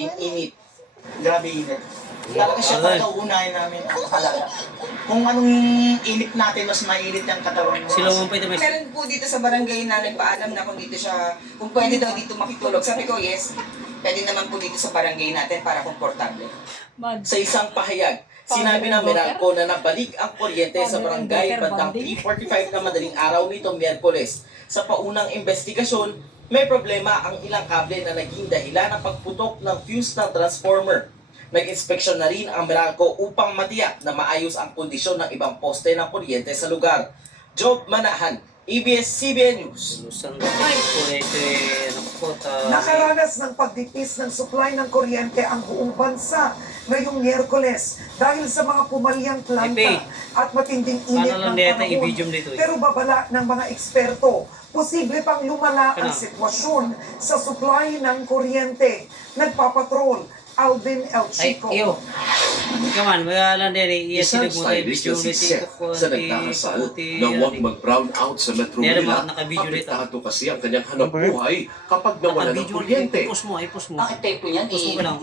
matinding init. Grabe init. Talaga siya talaga unahin namin ang alaga. Kung anong init natin, mas mainit yung katawan mo. Sila mo pa ito may... Meron po dito sa barangay na nagpaalam na kung dito siya, kung pwede daw dito makitulog. Sabi ko, yes, pwede naman po dito sa barangay natin para komportable. Sa isang pahayag, sinabi ng Meralco na nabalik ang kuryente sa barangay bandang 3:45 na madaling araw nito Miyerkules. Sa paunang investigasyon, may problema ang ilang kable na naging dahilan ng pagputok ng fuse ng transformer. Nag-inspeksyon na rin ang Meralco upang matiyak na maayos ang kondisyon ng ibang poste ng kuryente sa lugar. Job Manahan, ABS-CBN News. Nakaranas ng pagdipis ng supply ng kuryente ang buong bansa ngayong Miyerkules dahil sa mga pumalyang planta at matinding init ng panahon. Pero babala ng mga eksperto, posible pang lumala ang sitwasyon sa supply ng kuryente. Nagpapatrol, Alvin El Chico. Kaman, magalan din Isang stylist na si Seth sa nagkakasal na huwag mag-brown out sa Metro Manila. Apektado kasi ang kanyang hanap buhay kapag nawala ng kuryente. Ipos mo. Ang epekto niyan, Ipos mo ka lang.